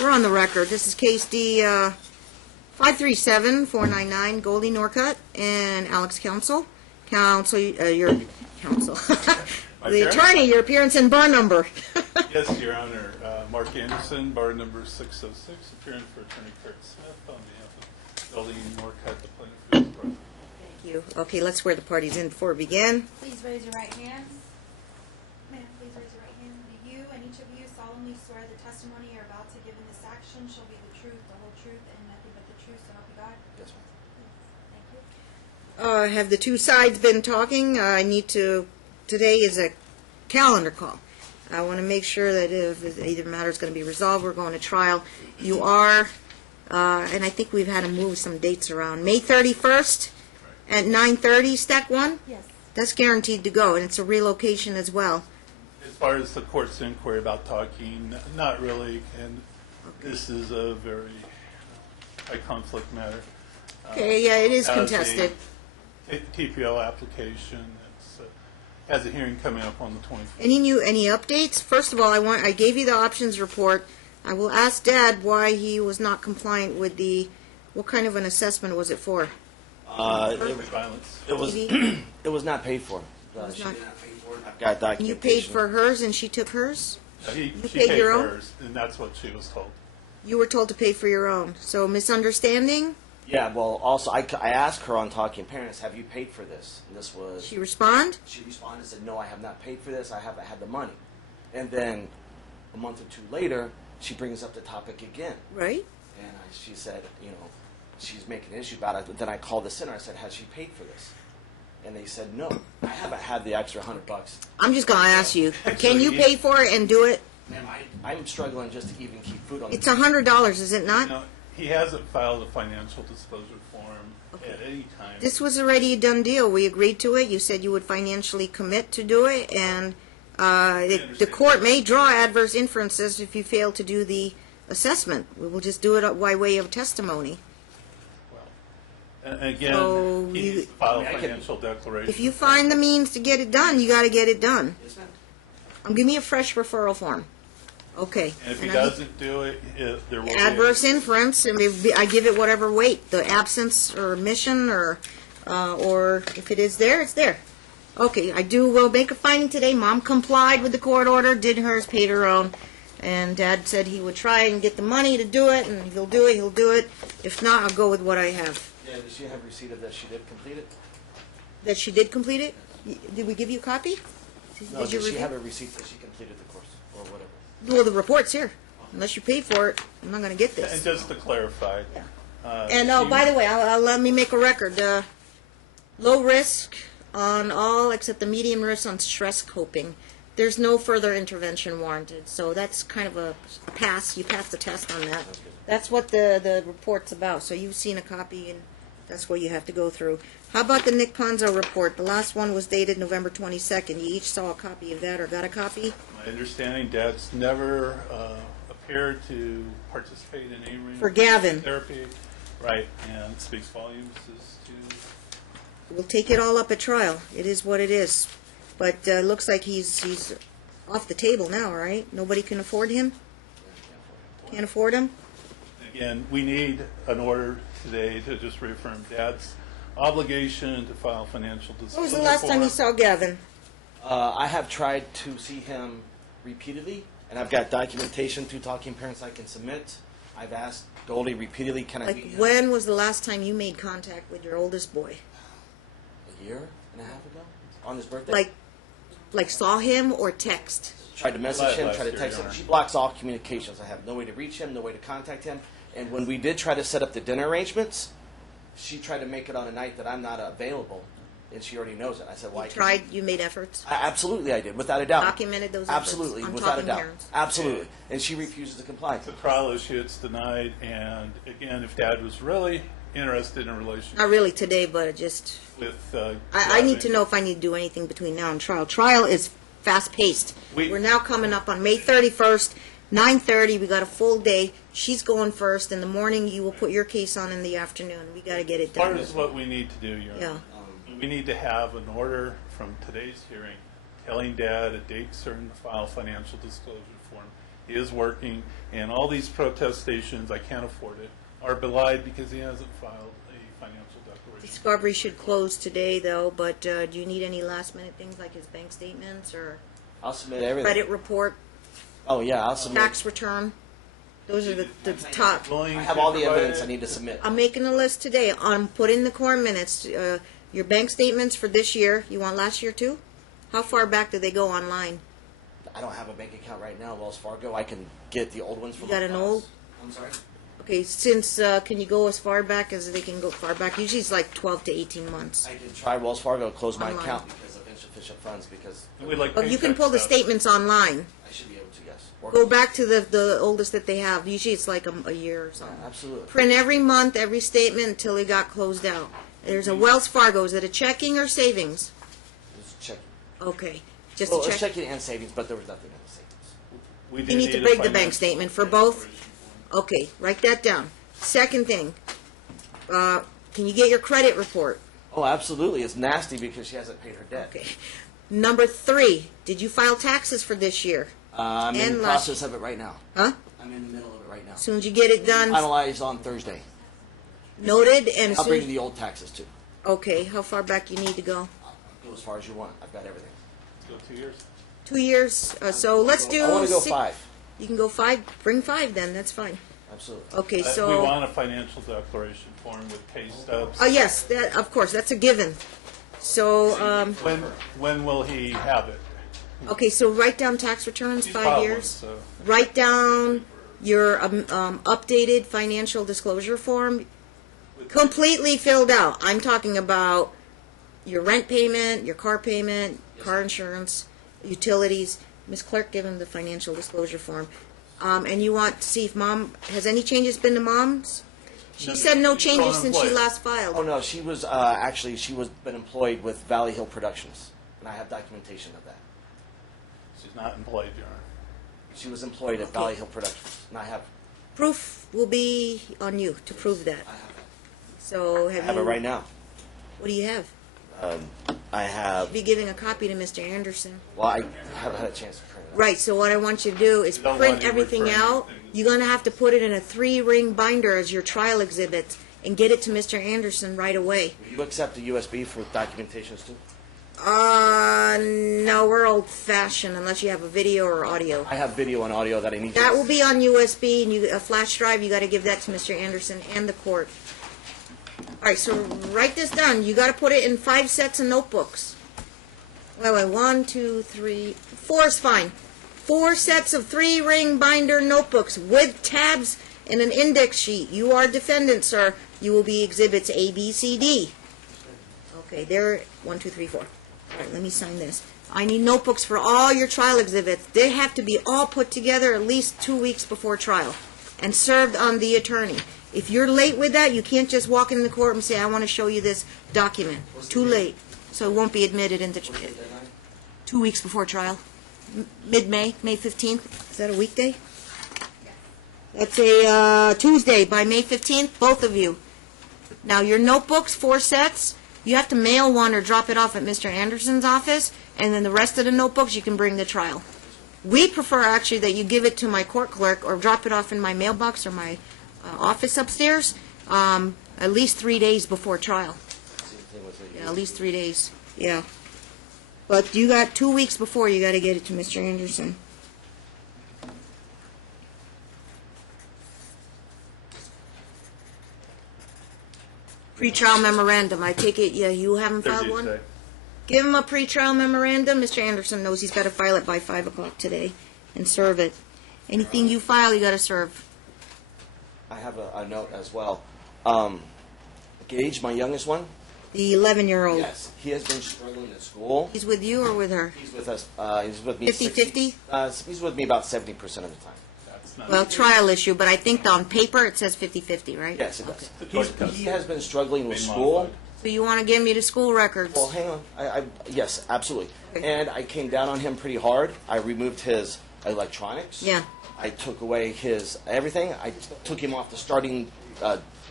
We're on the record. This is case D 537499, Goldie Norcutt and Alex Counsel. Your counsel. The attorney, your appearance and bar number. Yes, Your Honor. Mark Anderson, bar number 606, appearing for Attorney Kurt Smith on behalf of Goldie Norcutt, the plaintiff. Thank you. Okay, let's swear the parties in before we begin. Please raise your right hands. Ma'am, please raise your right hand. Do you and each of you solemnly swear the testimony you're about to give in this action shall be the truth, the whole truth, and nothing but the truth, so help you God? Yes, ma'am. Thank you. Have the two sides been talking? Today is a calendar call. I want to make sure that if either matter is going to be resolved, we're going to trial. You are, and I think we've had to move some dates around. May 31st at 9:30, Stack 1? Yes. That's guaranteed to go, and it's a relocation as well. As far as the court's inquiry about talking, not really, and this is a very high conflict matter. Okay, yeah, it is As contested. a TPO application. Has a hearing coming up on the 24th. Any updates? First of all, I gave you the options report. I will ask Dad why he was not compliant with what kind of an assessment was it for? Violence. It was it was not paid for. She not- did not pay for it. I've got documentation. You paid for hers and she took hers? She paid paid your own? hers, and that's what she was told. You were told to pay for your own. So misunderstanding? Yeah, well, also, I asked her on Talking Parents, have you paid for this? And this was... She respond? She responded and said, no, I have not paid for this. I haven't had the money. And then a month or two later, she brings up the topic again. Right. And she said, she's making an issue about it. Then I called the center. I said, has she paid for this? And they said, no, I haven't had the extra $100. I'm just going to ask you, can you pay for it and do it? Ma'am, I'm struggling just to even keep food on the It's table. $100, is it not? No, he hasn't filed a financial disclosure form at any time. This was already a done deal. We agreed to it. You said you would financially commit to do it, and the court may draw adverse inferences if you fail to do the assessment. We will just do it by way of testimony. And again, So he needs to file a financial declaration. If you find the means to get it done, you got to get it done. Yes, ma'am. Give me a fresh referral form. Okay. And if he And I need- doesn't do it, there will be Adverse inference, I give it whatever weight, the absence or omission, or if it is there, it's there. Okay, will make a finding today. Mom complied with the court order, did hers, paid her own, and Dad said he would try and get the money to do it, and he'll do it. If not, I'll go with what I have. Yeah, does she have receipt of that she did complete it? That she did complete it? Did we give you a copy? No, Did you does she review? have a receipt that she completed the course or whatever? Well, the report's here. Unless you pay for it, I'm not going to get And this. just to clarify, And by the way, let me make a record. Low risk on all except the medium risk on stress coping. There's no further intervention warranted. So that's kind of a pass. You passed the test on that. That's what the report's about. So you've seen a copy, and that's what you have to go through. How about the Nick Ponzo report? The last one was dated November 22nd. You each saw a copy of that or got a copy? my understanding, Dad's never appeared to participate in any For Gavin. therapy, right? And speaks volumes as to. We'll take it all up at trial. It is what it is. But looks like he's off the table now, right? Nobody can afford him? Can't afford him? Again, we need an order today to just reaffirm Dad's obligation to file financial disclosure. When was the last time you saw Gavin? I have tried to see him repeatedly, and I've got documentation through Talking Parents I can submit. I've asked Goldie repeatedly, can I Like, meet him? when was the last time you made contact with your oldest boy? A year and a half ago? On his birthday? Like saw him or text? Tried to message him, Last tried to year, text Your him. Honor. She blocks all communications. I have no way to reach him, no way to contact him. And when we did try to set up the dinner arrangements, she tried to make it on a night that I'm not available, and she already knows it. I said, "Why?" You made efforts? Absolutely, I did, without a doubt. Documented those efforts Absolutely, on without a Talking doubt. Parents? Absolutely, and she refuses to comply. It's a trial issue, it's denied, and again, if Dad was really interested in a relationship Not really today, but just... with I need to Gavin, know if I need to do anything between now and trial. Trial is fast-paced. We're now coming up on May 31st, 9:30. We got a full day. She's going first. In the morning, you will put your case on in the afternoon. We got to get it Part done. is what we need to do, Your Honor. Yeah. We need to have an order from today's hearing telling Dad a date certain to file financial disclosure form He is working, and all these protestations, I can't afford it, are belied because he hasn't filed a financial declaration. Discovery should close today, though, but do you need any last-minute things like his bank statements or I'll submit everything. credit report, Oh yeah, I'll submit. tax return? Those are the top. Willing I have to all the provide evidence it? I need to submit. I'm making a list today. I'm putting the core minutes. Your bank statements for this year. You want last year too? How far back do they go online? I don't have a bank account right now, Wells Fargo. I can get the old ones from You got my an boss. old? I'm sorry? Okay, since can you go as far back as they can go far back? Usually it's like 12 to 18 months. I can try Wells Fargo, close my Online. account because of insufficient funds because And we like But you can paycheck pull the stuff. statements online. I should be able to, yes. Or- Go back to the oldest that they have. Usually it's like a year or Yeah, something. absolutely. Print every month, every statement until it got closed out. There's a Wells Fargo. Is it a checking or savings? Just check. Okay, just Well, a it's check. checking and savings, but there was nothing in the savings. We do You need to a bring the bank financial statement for both? declaration form. Okay, write that down. Second thing, can you get your credit report? Oh, absolutely. It's nasty because she hasn't paid her debt. Okay. Number 3, did you file taxes for this year? I'm in And the last- process of it right now. Huh? I'm in the middle of it right now. As soon as you get it done, Finalized on Thursday. noted, and as I'll soon bring as, the old taxes too. okay, how far back you need to go? I'll go as far as you want. I've got everything. Let's go 2 years. 2 years. So let's do. I want to go 6 5. You can go 5. Bring 5 then. That's fine. Absolutely. Okay, We so. want a financial declaration form with pay stubs. Yes, that of course that's a given. So When will he have it? okay, so write down tax returns He's 5 filed one, years. so Write down your updated financial disclosure form, completely filled out. I'm talking about your rent payment, your car payment, car insurance, utilities. Ms. Clerk, give him the financial disclosure form. And you want to see if Mom, has any changes been to Mom's? She said no She's changes still since she unemployed. last filed. Oh no, she was actually been employed with Valley Hill Productions, and I have documentation of that. she's not employed, Your Honor. She was employed at Valley Hill Productions, and I have Proof will be on you to prove that. I have that. So I have have you? it right now. What do you have? I have. Be giving a copy to Mr. Anderson. Well, I haven't had a chance to print it. Right, so what I want you to do is You don't print want you everything referring out. anything. You're going to have to put it in a 3-ring binder as your trial exhibit and get it to Mr. Anderson right away. Will you accept a USB for documentations too? No, we're old-fashioned unless you have a video or audio. I have video and audio that I need. That to will be on USB, and a flash drive, you got to give that to Mr. Anderson and the court. All right, so write this down. You got to put it in 5 sets of notebooks. Wait, 1, 2, 3, 4 is fine. 4 sets of 3-ring binder notebooks with tabs and an index sheet. You are defendant, sir. You will be exhibits A, B, C, D. Okay, there. 1, 2, 3, 4. All right, let me sign this. I need notebooks for all your trial exhibits. They have to be all put together at least 2 weeks before trial and served on the attorney. If you're late with that, you can't just walk in the court and say, I want to show you this document. Too late. So it won't be admitted into 2 weeks before trial. Mid-May, May 15th. Is that a weekday? That's a Tuesday, by May 15th, both of you. Now, your notebooks, 4 sets, you have to mail one or drop it off at Mr. Anderson's office, and then the rest of the notebooks you can bring to trial. We prefer actually that you give it to my court clerk or drop it off in my mailbox or my office upstairs at least 3 days before trial. Same thing with the Yeah, at least 3 days. Yeah. But you got 2 weeks before you got to get it to Mr. Anderson. Pre-trial memorandum. I take it, yeah, you haven't filed 30 one? today. Give him a pre-trial memorandum. Mr. Anderson knows he's got to file it by 5 o'clock today and serve it. Anything you file, you got to serve. I have a note as well. Gage, my youngest one. The 11-year-old. Yes, he has been struggling at school. He's with you or with her? He's with us. He's with me. 50-50? He's with me about 70% of the time. That's not. Well, trial issue, but I think on paper it says 50-50, right? Yes, it does. The joint custody. He has been struggling with Been school. modified. So you want to give me the school records? Well, hang on. Yes, absolutely. Okay. And I came down on him pretty hard. I removed his electronics. Yeah. I took away his everything. I took him off the starting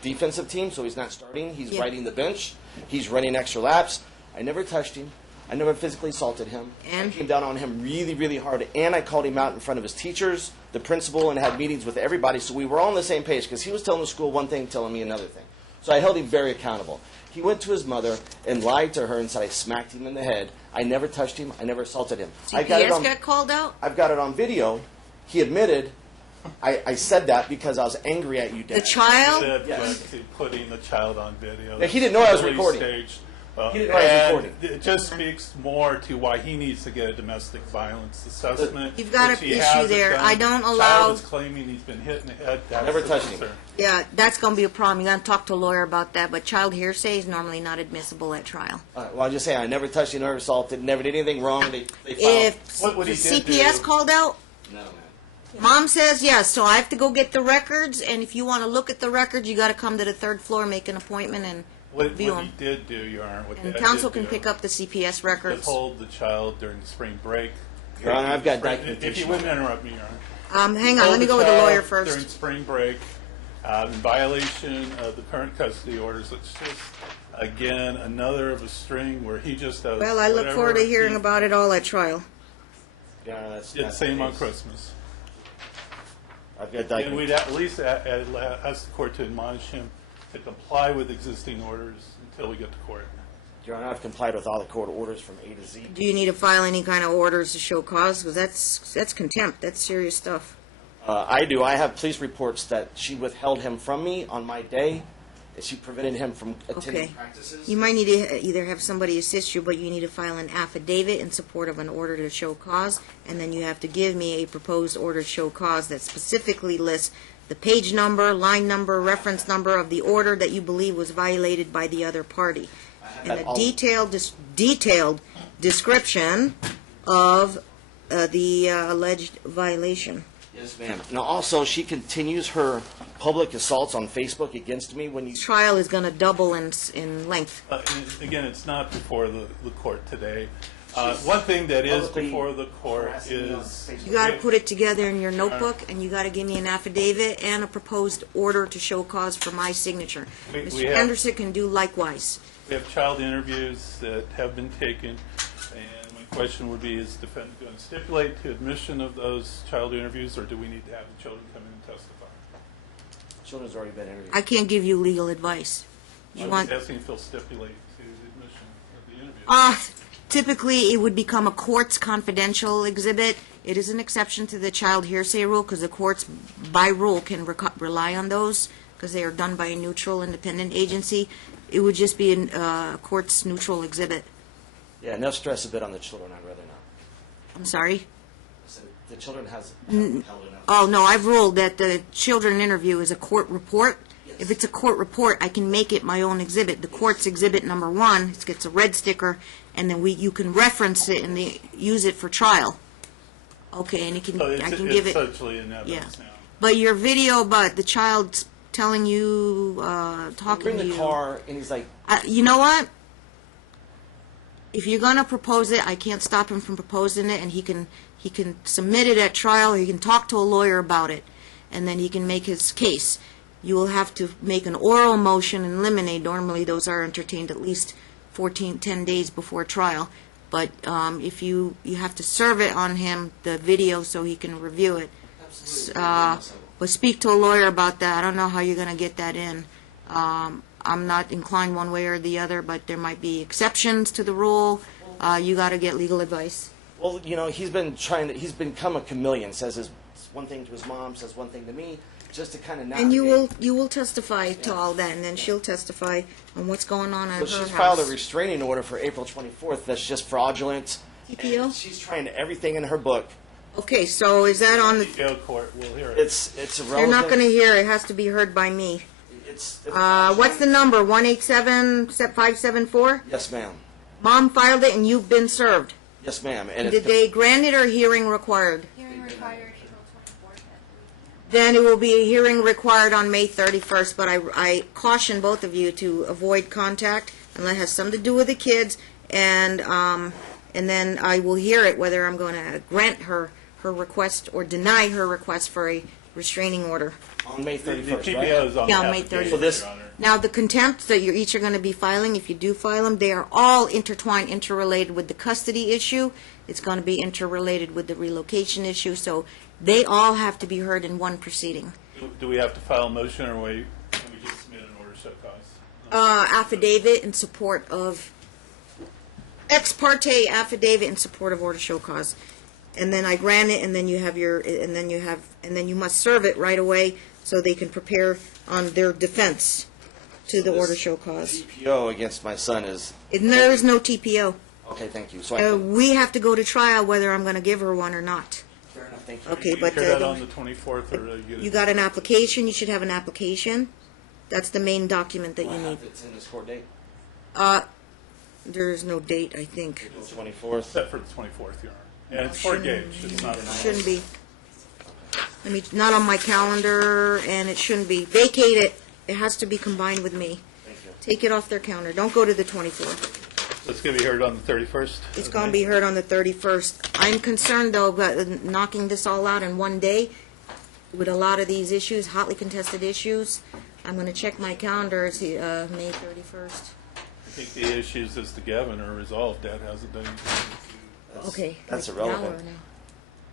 defensive team, so he's not starting. He's Yeah. riding the bench. He's running extra laps. I never touched him. I never physically assaulted him. And? I came down on him really, really hard, and I called him out in front of his teachers, the principal and had meetings with everybody, so we were all on the same page, because he was telling the school one thing, telling me another thing. So I held him very accountable. He went to his mother and lied to her and said I smacked him in the head. I never touched him. I never assaulted him. CPS got called out? I've got it on video. He admitted I said that because I was angry at you, Dad. The child? Yes. Putting the child on video. Yeah, he didn't know I was Really recording. staged. He didn't know I was And recording. it just speaks more to why he needs to get a domestic violence assessment. You've got which an he issue hasn't there. done. I don't Child allow- is claiming he's been hit in the head. That's Never the touched him. concern. Yeah, that's going to be a problem. You got to talk to a lawyer about that. But child hearsay is normally not admissible at trial. Well, I'm just saying, I never touched him, never assaulted, never did anything wrong. They filed. If What the he did CPS do- called out, No, man. Mom says yes. So I have to go get the records. And if you want to look at the records, you got to come to the third floor, make an appointment, and What view he them. did do, Your Honor, what And Dad counsel did can do, pick up the CPS records. withhold the child during the spring break. Your Honor, I've got If documentation. you wouldn't interrupt me, Your Honor. Hang on, let me go with the lawyer During first. spring break, in violation of the current custody orders. It's just, again, another of a string where he just does Well, I look forward to whatever hearing he- about it all at trial. Yeah, that's Did not the same the on case. Christmas. I've got And we'd documentation. at least ask the court to admonish him to comply with existing orders until we get to court. Your Honor, I've complied with all the court orders from A to Z. Do you need to file any kind of orders to show cause? Because that's contempt. That's serious stuff. I do. I have police reports that she withheld him from me on my day, and she prevented him from attending Okay. practices. You might need to either have somebody assist you, but you need to file an affidavit in support of an order to show cause, and then you have to give me a proposed order to show cause that specifically lists the page number, line number, reference number of the order that you believe was violated by the other party. And that a all- detailed description of the alleged violation. Yes, ma'am. Now, also, she continues her public assaults on Facebook against me when you... Trial is going to double in length. And again, it's not before the court today. One thing that is Publicly before the court harassing me on is... Facebook. You got to put it together in your notebook, and you got to give me an affidavit and a proposed order to show cause for my signature. We Mr. have- Anderson can do likewise. We have child interviews that have been taken, and my question would be, is the defendant going to stipulate to admission of those child interviews, or do we need to have the children come in and testify? Children's already been interviewed. I can't give you legal advice. You I'm want? just asking if he'll stipulate to the admission of the interview. Typically, it would become a court's confidential exhibit. It is an exception to the child hearsay rule because the courts, by rule, can rely on those because they are done by a neutral, independent agency. It would just be a court's neutral exhibit. Yeah, enough stress a bit on the children. I'd rather not. I'm sorry? I said, the children haven't held enough. Oh, no, I've ruled that the children interview is a court report. Yes. If it's a court report, I can make it my own exhibit. The court's exhibit number 1, it gets a red sticker, and then you can reference it and use it for trial. Okay, and So I can give it's it. essentially in evidence now. But your video about the child telling you, talking Bring to the you. car, and he's like, You know what? If you're going to propose it, I can't stop him from proposing it, and he can submit it at trial, or he can talk to a lawyer about it, and then he can make his case. You will have to make an oral motion and eliminate. Normally, those are entertained at least 10 days before trial. But if you have to serve it on him, the video, so he can review it. But speak to a lawyer about that. I don't know how you're going to get that in. I'm not inclined one way or the other, but there might be exceptions to the rule. You got to get legal advice. well, he's become a chameleon. Says one thing to his mom, says one thing to me, just to kind of navigate. And you will testify to all that, and then she'll testify on what's going on at So her she's filed a house. restraining order for April 24th. That's just fraudulent. TPO? And she's trying everything in her book. Okay, so is that on the? The court will hear it. It's irrelevant. They're not going to hear it. It has to be heard by me. It's What's the number? 187-574? Yes, ma'am. Mom filed it, and you've been served. Yes, ma'am. And Did they grant it or hearing required? Hearing required April 24th. Then it will be a hearing required on May 31st, but I caution both of you to avoid contact unless it has something to do with the kids, and then I will hear it whether I'm going to grant her request or deny her request for a restraining order. On May The 31st, TPO right? is on Yeah, the May application, 30th. So this- Your Honor. Now, the contempt that you each are going to be filing, if you do file them, they are all intertwined, interrelated with the custody issue. It's going to be interrelated with the relocation issue, so they all have to be heard in one proceeding. Do we have to file a motion, or can we just submit an order to show cause? Affidavit in support of, ex parte affidavit in support of order to show cause. And then I grant it, and then you have and then you must serve it right away so they can prepare on their defense to the order to show cause. TPO against my son is, And there is no TPO. okay, thank you. So I can, We have to go to trial whether I'm going to give her one or not. fair enough, thank you. Okay, You but hear that on the 24th, or you got an application, you should have an application. That's the main document that Do I you need. have to send this court date? There is no date, I think. The 24th? set for the 24th, Your Honor. And it's for Gage, it's not an Shouldn't be. Not on my calendar, and it shouldn't be. Vacate it. It has to be combined with me. Thank you. Take it off their counter. Don't go to the 24th. It's going to be heard on the 31st? It's going to be heard on the 31st. I'm concerned, though, about knocking this all out in one day with a lot of these issues, hotly contested issues. I'm going to check my calendar. It's May 31st. I think the issues as to Gavin are resolved. Dad hasn't done anything. That's- Okay. That's like irrelevant. now or now?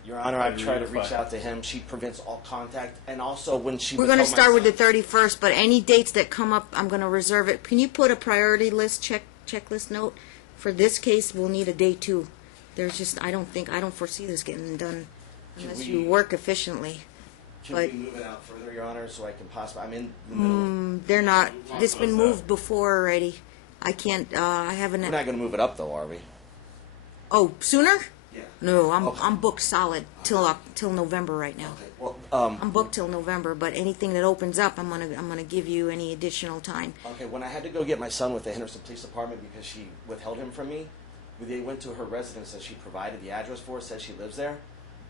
Your Honor, I've tried to reach out to him. She prevents all contact, and also when she We're going to withheld my start with the son- 31st, but any dates that come up, I'm going to reserve it. Can you put a priority list checklist note? For this case, we'll need a day too. There's just, I don't foresee this getting done unless Should you we- work efficiently. Can but- we move it out further, Your Honor, so I can possibly, I'm in the middle of, They're not, this been What's that? moved before already. I can't, I haven't, we're not going to move it up, though, are we? oh, sooner? Yeah. No, Okay. I'm booked solid till November right now. Okay, well, I'm booked till November, but anything that opens up, I'm gonna give you any additional time. okay, when I had to go get my son with the Henderson Police Department because she withheld him from me, they went to her residence that she provided the address for, said she lives there.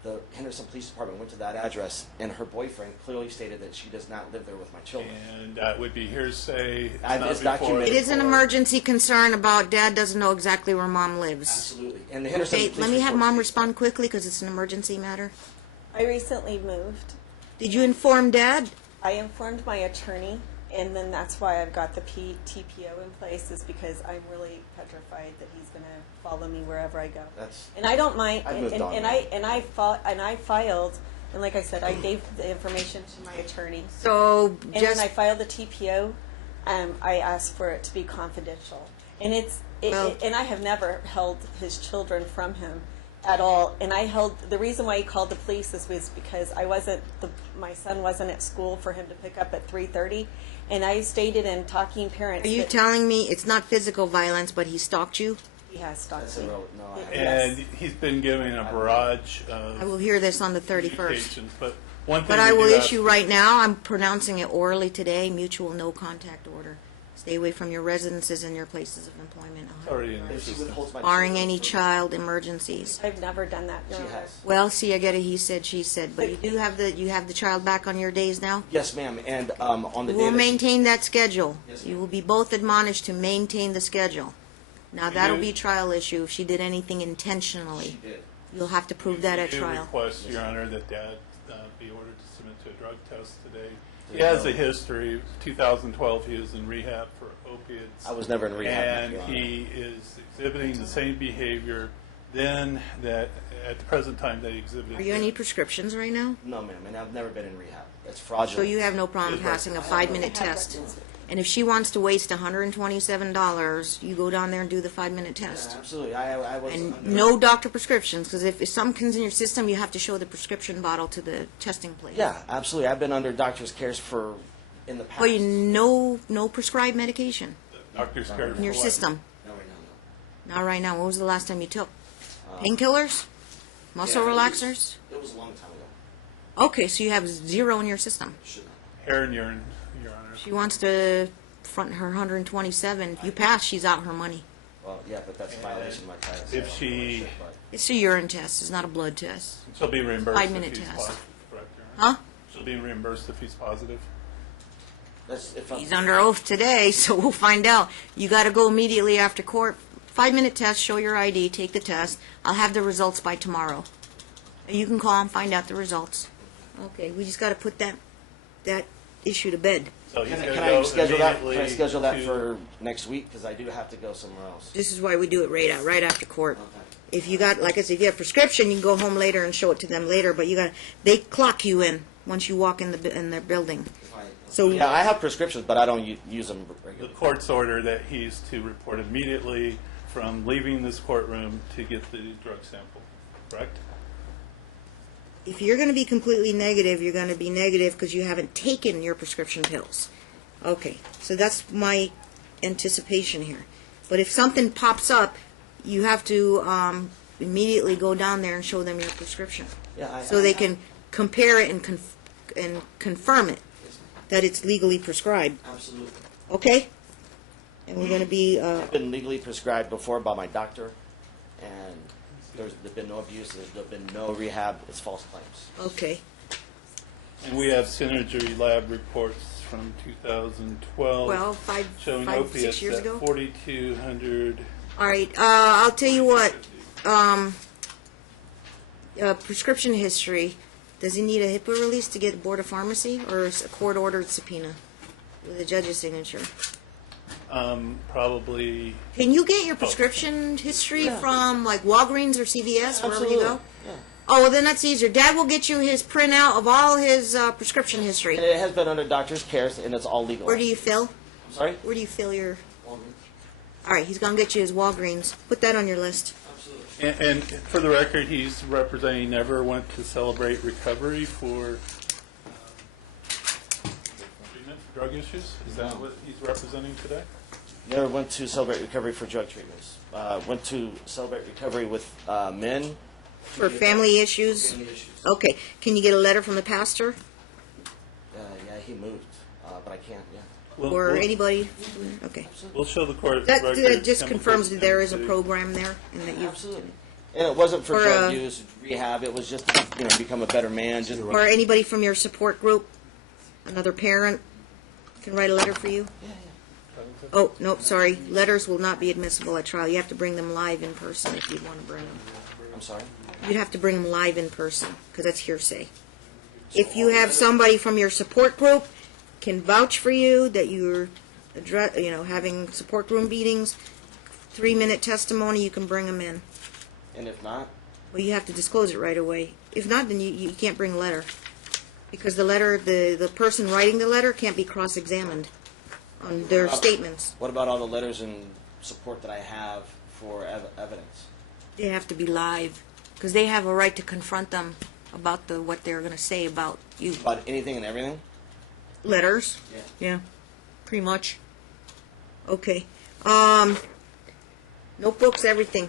The Henderson Police Department went to that address, and her boyfriend clearly stated that she does not live there with my children. And that would be hearsay. It's not before- documented. It is an emergency concern about Dad doesn't know exactly where Mom lives. Absolutely. And the Henderson Okay, Police let me have report Mom states respond quickly because it's an emergency matter. I recently moved. Did you inform Dad? I informed my attorney, and then that's why I've got the TPO in place, is because I'm really petrified that he's going to follow me wherever I go. That's- And I don't mind. I've moved on, and I filed, and like I said, I gave the information to my attorney. So And just when I filed the TPO, I asked for it to be confidential. And Well- and I have never held his children from him at all. And the reason why he called the police was because my son wasn't at school for him to pick up at 3:30. And I stated in Talking Parents are you that telling me it's not physical violence, but he stalked you? he has stalked That's me. irrelevant. No, I haven't. And Yes. he's been given a barrage of I will hear this on the 31st. communications, but one thing But I we will do ask issue for- right now, I'm pronouncing it orally today, mutual no contact order. Stay away from your residences and your places of employment, Already in the If she system. withholds my barring children any from- child emergencies. I've never done that. She Your Honor. has. Well, see, I get a he said, she said, but you have the child back on your days now? Yes, ma'am. And on the You day will that she- maintain that schedule. Yes, You ma'am. will be both admonished to maintain the schedule. Now, We that'll do- be a trial issue if she did anything she intentionally. did. You'll have to prove that at We do trial. request, Your Honor, that Dad be ordered to submit to a drug test today. He Yeah. has a history. 2012, he was in rehab for opiates. I was never in rehab. And Your Honor. he is exhibiting the same behavior then that at the present time that he exhibited. Are you any prescriptions right now? No, ma'am. And I've never been in rehab. That's fraudulent. So you have no problem Is right. passing a 5-minute test. And if she wants to waste $127, you go down there and do the 5-minute test. Absolutely. I was. And under- no doctor prescriptions, because if something comes in your system, you have to show the prescription bottle to the testing place. Yeah, absolutely. I've been under doctor's cares for in the past. But no prescribed medication Doctor's care in your for what? system. No, right now, Not right now. When was the last time you took? Painkillers? Muscle Yeah, it was- relaxers? It was a long time ago. Okay, so you have zero in your system. Should not. Hair and urine, Your Honor. She wants to front her 127. If you pass, she's out her money. Well, yeah, but that's a violation of my title. If she- It's a urine test. It's not a blood test. She'll be reimbursed 5-minute if he's test. positive, correct, Your Honor? Huh? She'll be reimbursed if he's positive. That's if I'm, He's under oath today, so we'll find out. You got to go immediately after court. 5-minute test, show your ID, take the test. I'll have the results by tomorrow. You can call and find out the results. Okay, we just got to put that issue to bed. So he's Can gonna I go schedule that? Can I immediately schedule that to- for next week? Because I do have to go somewhere else. This is why we do it right after court. Okay. If you got, like I said, if you have prescription, you can go home later and show it to them later. But they clock you in once you walk in their building. So Yeah, I have prescriptions, but I don't use them The regularly. court's order that he's to report immediately from leaving this courtroom to get the drug sample, correct? if you're going to be completely negative, you're going to be negative because you haven't taken your prescription pills. Okay, so that's my anticipation here. But if something pops up, you have to immediately go down there and show them your prescription, Yeah, so they can compare it and confirm it that it's legally prescribed. Absolutely. Okay? And we're going to be I've been legally prescribed before by my doctor, and there's been no abuse. There's been no rehab. It's false claims. okay. And we have Synergy Lab reports from 2012 Well, showing 6 opiates years at ago. 4,200. All right. I'll tell you what. Prescription history. Does he need a HIPAA release to get Board of Pharmacy, or is a court-ordered subpoena with a judge's signature? Probably. Can you get your prescription history from like Walgreens or CVS, wherever you go? Yeah. Oh, well, then that's easier. Dad will get you his printout of all his prescription history. And it has been under doctor's care, and it's all legal. Where do you fill? Sorry? Where do you fill your? All right, he's gonna get you his Walgreens. Put that on your list. Absolutely. And for the record, he's representing he never went to Celebrate Recovery for treatment for drug issues. Is that what he's representing today? Never went to Celebrate Recovery for drug treatments. Went to Celebrate Recovery with men. For family issues? Family issues. Okay. Can you get a letter from the pastor Yeah, he moved, but I can't. Yeah. or anybody? Okay. We'll show the court. That record just chemical confirms that there is a sensitivity. program there and that you. Absolutely. And it wasn't for Or, drug use, rehab. It was just to become a better man. Just Or anybody from your support group, another parent, can write a letter for you? Oh, nope, sorry. Letters will not be admissible at trial. You have to bring them live in person if you want to bring them. I'm sorry. You'd have to bring them live in person, because that's hearsay. If you have somebody from your support group can vouch for you that you're, having support room meetings, 3-minute testimony, you can bring them in. And if not, Well, you have to disclose it right away. If not, then you can't bring a letter. Because the letter, the person writing the letter can't be cross-examined on their statements. what about all the letters and support that I have for evidence? They have to be live, because they have a right to confront them about what they're going to say about you. About anything and everything? Letters? Yeah. Yeah, pretty much. Okay. Notebooks, everything.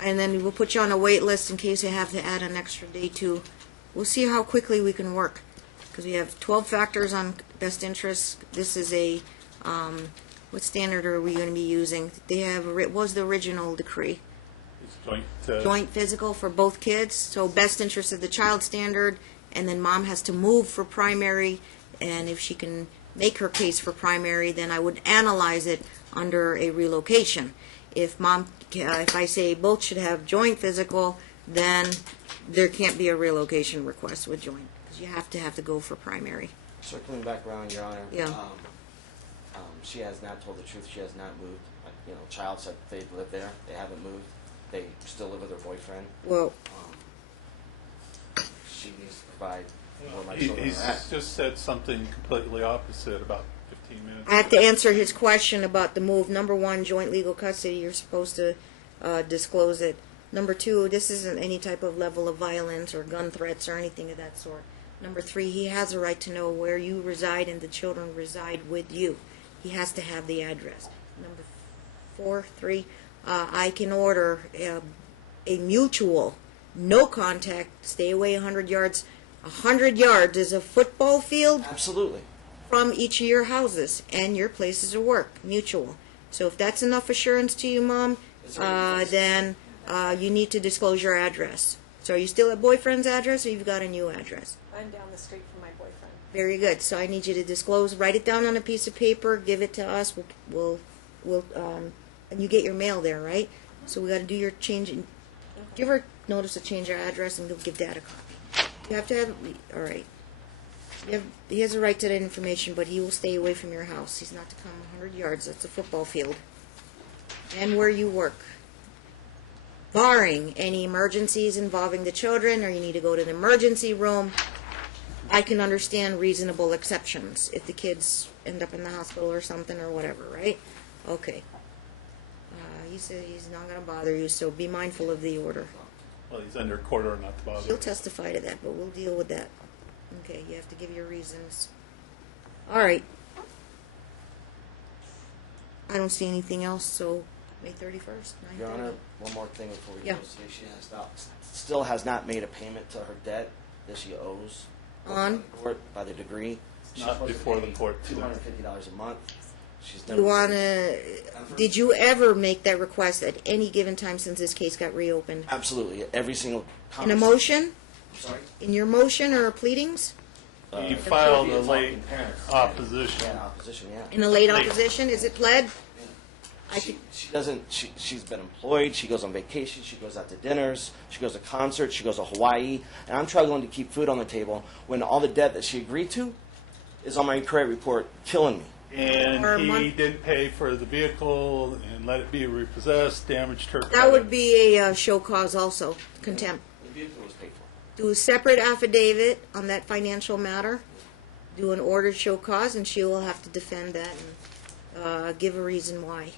And then we'll put you on a wait list in case you have to add an extra day too. We'll see how quickly we can work, because we have 12 factors on best interest. This is a, what standard are we going to be using? They have, it was the original decree. It's joint. Joint physical for both kids, so best interest of the child standard, and then mom has to move for primary, and if she can make her case for primary, then I would analyze it under a relocation. If I say both should have joint physical, then there can't be a relocation request with joint, because you have to go for primary. Circling back around, Your Honor. Yeah. She has not told the truth. She has not moved. Child said they live there. They haven't moved. They still live with their boyfriend. Well, She needs to provide where my He's children are at. just said something completely opposite about 15 minutes I have to ago. answer his question about the move. Number 1, joint legal custody, you're supposed to disclose it. Number 2, this isn't any type of level of violence or gun threats or anything of that sort. Number 3, he has a right to know where you reside and the children reside with you. He has to have the address. Number 3, I can order a mutual, no contact, stay away 100 yards. 100 yards is a football field Absolutely. from each of your houses and your places of work, mutual. So if that's enough assurance to you, Mom, then you need to disclose your address. So are you still at boyfriend's address, or you've got a new address? I'm down the street from my boyfriend. Very good. So I need you to disclose. Write it down on a piece of paper. Give it to us. We'll and you get your mail there, right? So we got to do your change. Do you ever notice a change of address, and we'll give Dad a copy? You have to have, all right. He has a right to that information, but he will stay away from your house. He's not to come 100 yards. That's a football field. And where you work. Barring any emergencies involving the children, or you need to go to the emergency room, I can understand reasonable exceptions if the kids end up in the hospital or something or whatever, right? Okay. He said he's not going to bother you, so be mindful of the order. Well, he's under court order not to bother. He'll testify to that, but we'll deal with that. Okay, you have to give your reasons. All right. I don't see anything else, so May 31st, 9:30. Your Honor, one more thing before we Yeah. go. She still has not made a payment to her debt that she owes. On? Court by the degree. She's Not supposed to before the pay court. $250 a month. She's never. You want to, did you ever make that request at any given time since this case got reopened? Absolutely. Every single In a motion? Sorry? In your motion or pleadings? He filed a Talking late parents. opposition. Yeah, opposition, yeah. In a late Late. opposition? Is it pled? I She, think- she doesn't, she's been employed, she goes on vacation, she goes out to dinners, she goes to concerts, she goes to Hawaii, and I'm struggling to keep food on the table when all the debt that she agreed to is on my credit report killing me. And Or a he month- didn't pay for the vehicle and let it be repossessed, damaged her credit. That would be a show cause also, contempt. The vehicle was paid for. Do a separate affidavit on that financial matter, do an order to show cause, and she will have to defend that and give a reason why.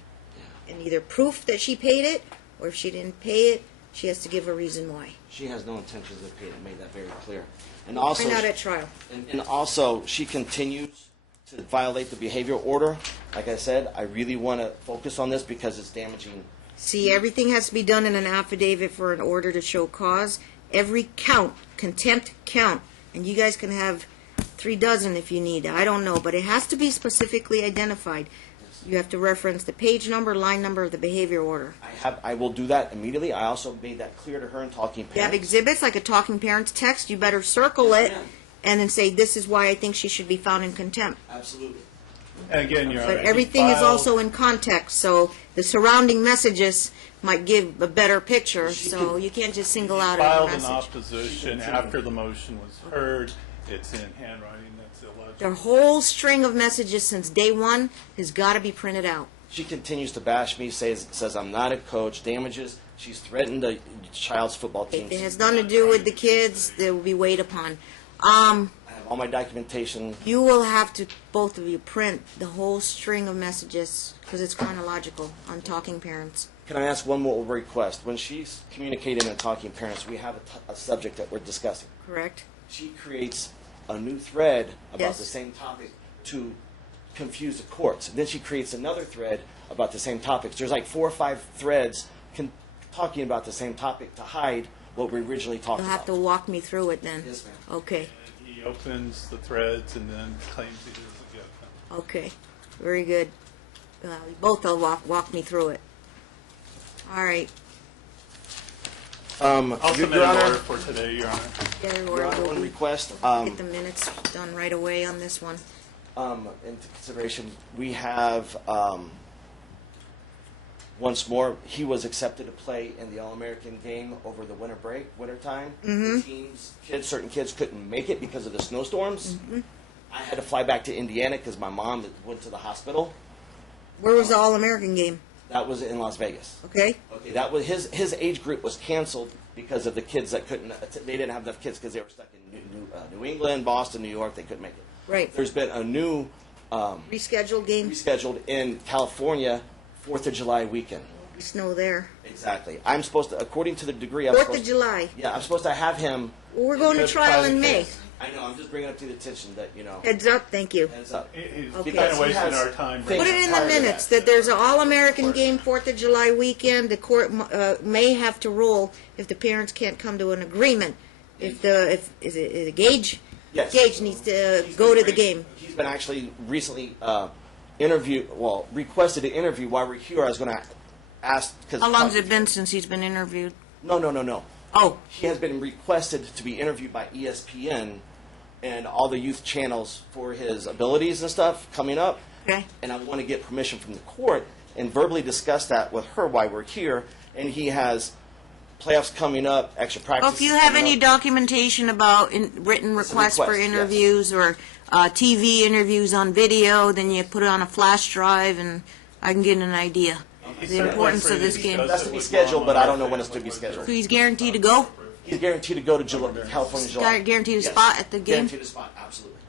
And either proof that she paid it, or if she didn't pay it, she has to give a reason why. She has no intentions of paying it, made that very clear. And also, Find out at trial. and also, she continues to violate the behavioral order. Like I said, I really want to focus on this because it's damaging. See, everything has to be done in an affidavit for an order to show cause. Every count, contempt count, and you guys can have 3 dozen if you need. I don't know, but it has to be specifically identified. You have to reference the page number, line number of the behavior order. I will do that immediately. I also made that clear to her in talking You have parents. exhibits like a talking parents text, you better circle it and then say, this is why I think she should be found in contempt. Absolutely. And again, Your Honor, But he everything is filed- also in context, so the surrounding messages might give a better picture, so you can't just single out filed every an message. opposition after the motion was heard. It's in handwriting. That's illegible. The whole string of messages since day one has got to be printed out. She continues to bash me, says I'm not a coach, damages. She's threatened the child's football team. It has nothing to do with the kids, they will be weighed upon. I have all my documentation. You will have to, both of you, print the whole string of messages, because it's chronological, on Talking Parents. Can I ask one more request? When she's communicating and talking parents, we have a subject that we're discussing. Correct? She creates a new thread about Yes. the same topic to confuse the courts. And then she creates another thread about the same topics. There's like 4 or 5 threads talking about the same topic to hide what we originally talked You'll about. have to walk me through it then. Yes, ma'am. Okay, And he opens the threads and then claims he doesn't get them. okay, very good. Both will walk me through it. All right. I'll Your submit an Honor, order for today, Your Honor. Yeah, Your Honor, we'll one be- request. get the minutes done right away on this one. Into consideration, we have, once more, he was accepted to play in the All-American game over the winter time. The teams, certain kids couldn't make it because of the snowstorms. I had to fly back to Indiana because my mom went to the hospital. Where was the All-American game? That was in Las Vegas. Okay? Okay, that was his age group was canceled because of the kids that couldn't. They didn't have enough kids because they were stuck in New England, Boston, New York. They couldn't make it. Right. There's been a new Rescheduled game? rescheduled in California, 4th of July weekend. Snow there. Exactly. I'm supposed to, according to the degree, I'm 4th supposed of July. Yeah, I'm supposed to have him. Well, we're going to trial in May. I know. I'm just bringing it to the attention that Heads up, thank you. Heads up. He's Okay. kind of He wasting has our time. things- Put it in the prior to minutes that there's an All-American game 4th of July weekend. The court may have to rule if the parents can't come to an agreement. Is it Gage? Yes. Gage needs to He's go been to the great. game. He's been actually recently requested an interview while we're here. I was going to ask because How long's it been since he's been interviewed? No. Oh, He has been requested to be interviewed by ESPN and all the youth channels for his abilities and stuff coming up. okay. And I want to get permission from the court and verbally discuss that with her while we're here. And he has playoffs coming up, extra practice. Well, if you have any documentation about written requests for request, yes. interviews or TV interviews on video, then you put it on a flash drive, and I can get an idea of the importance of this game. It has to be scheduled, but I don't know when it's to be scheduled. So he's guaranteed to go? He's guaranteed to go to California, July. Guaranteed a Yes. spot at the game? Guaranteed a spot, absolutely.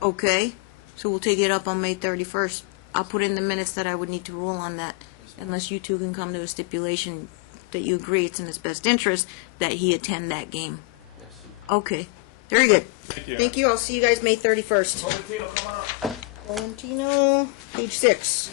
Okay, so we'll take it up on May 31st. I'll put in the minutes that I would need to rule on that, unless you two can come to a stipulation that you agree it's in his best interest that he attend that game. Yes. Okay, very good. Thank you. Thank you. I'll see you guys May 31st. Valentino, come on up. Valentino, page 6.